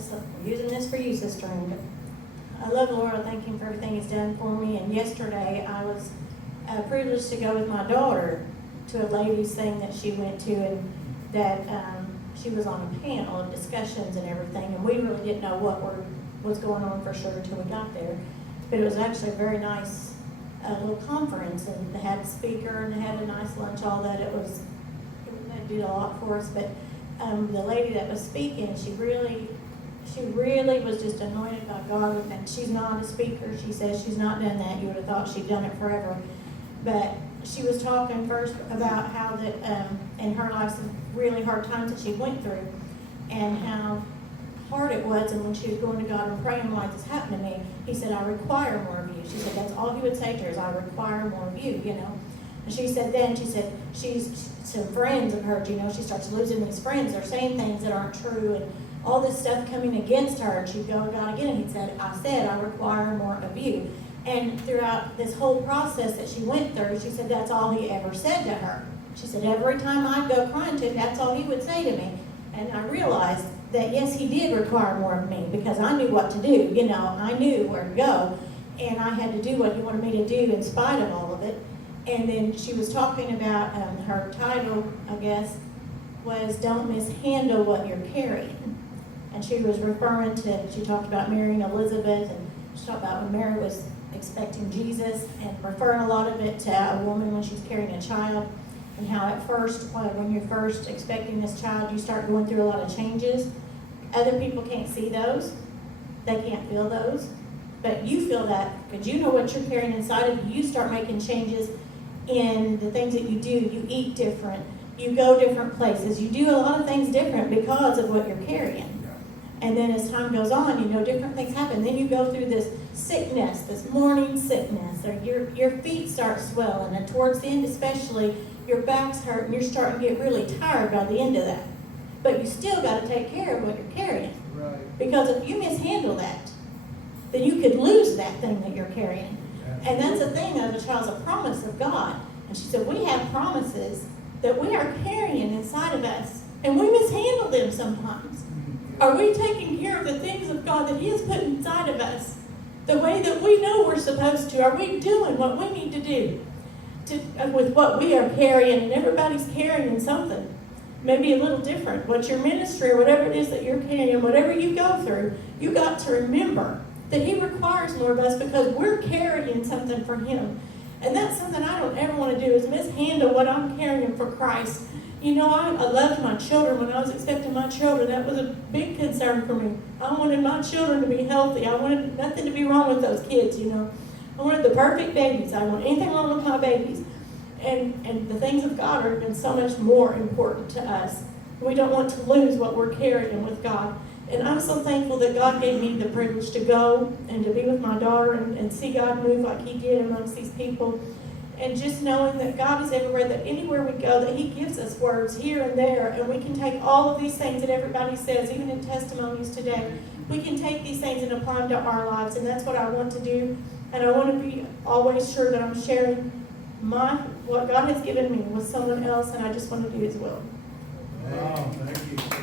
just using this for you, Sister Amber. I love the Lord. I thank Him for everything He's done for me. And yesterday I was privileged to go with my daughter to a ladies' thing that she went to, and that she was on a panel of discussions and everything. And we really didn't know what was going on for sure until we got there. But it was actually a very nice little conference, and they had a speaker and they had a nice lunch. All that that did a lot for us. But the lady that was speaking, she really was just anointed by God. And she's not a speaker. She says she's not done that. You would have thought she'd done it forever. But she was talking first about how that in her life some really hard times that she went through, and how hard it was. And when she was going to God and praying, like this happened to me, He said, I require more of you. She said that's all He would say to her is, I require more of you, you know. And she said she's some friends of hers, you know, she starts losing these friends. They're saying things that aren't true and all this stuff coming against her. And she'd go to God again, and He said, I require more of you. And throughout this whole process that she went through, she said that's all He ever said to her. She said every time I'd go crying to Him, that's all He would say to me. And I realized that yes, He did require more of me, because I knew what to do. You know, I knew where to go, and I had to do what He wanted me to do in spite of all of it. And then she was talking about her title, I guess, was Don't Mishandle What You're Carrying. And she was referring to, she talked about marrying Elizabeth, and she talked about when Mary was expecting Jesus, and referring a lot of it to a woman when she's carrying a child, and how at first, when you're first expecting this child, you start going through a lot of changes. Other people can't see those. They can't feel those. But you feel that because you know what you're carrying inside of you. You start making changes in the things that you do. You eat different. You go different places. You do a lot of things different because of what you're carrying. And then as time goes on, you know, different things happen. Then you go through this sickness, this morning sickness, or your feet start swelling. And towards the end especially, your back's hurt and you're starting to get really tired by the end of that. But you still got to take care of what you're carrying. Right. Because if you mishandle that, then you could lose that thing that you're carrying. And that's the thing of a child's a promise of God. And she said, we have promises that we are carrying inside of us, and we mishandle them sometimes. Are we taking care of the things of God that He has put inside of us the way that we know we're supposed to? Are we doing what we need to do with what we are carrying? And everybody's carrying something, maybe a little different. What's your ministry or whatever it is that you're carrying, whatever you go through, you got to remember that He requires more of us because we're carrying something for Him. And that's something I don't ever want to do, is mishandle what I'm carrying for Christ. You know, I loved my children when I was expecting my children. That was a big concern for me. I wanted my children to be healthy. I wanted nothing to be wrong with those kids, you know. I wanted the perfect babies. I don't want anything wrong with my babies. And the things of God have been so much more important to us. We don't want to lose what we're carrying with God. And I'm so thankful that God gave me the privilege to go and to be with my daughter and see God move like He did amongst these people. And just knowing that God is everywhere, that anywhere we go, that He gives us words here and there, and we can take all of these things that everybody says, even in testimonies today, we can take these things and apply them to our lives, and that's what I want to do. And I want to be always sure that I'm sharing what God has given me with someone else, and I just want to do as well. Wow, thank you.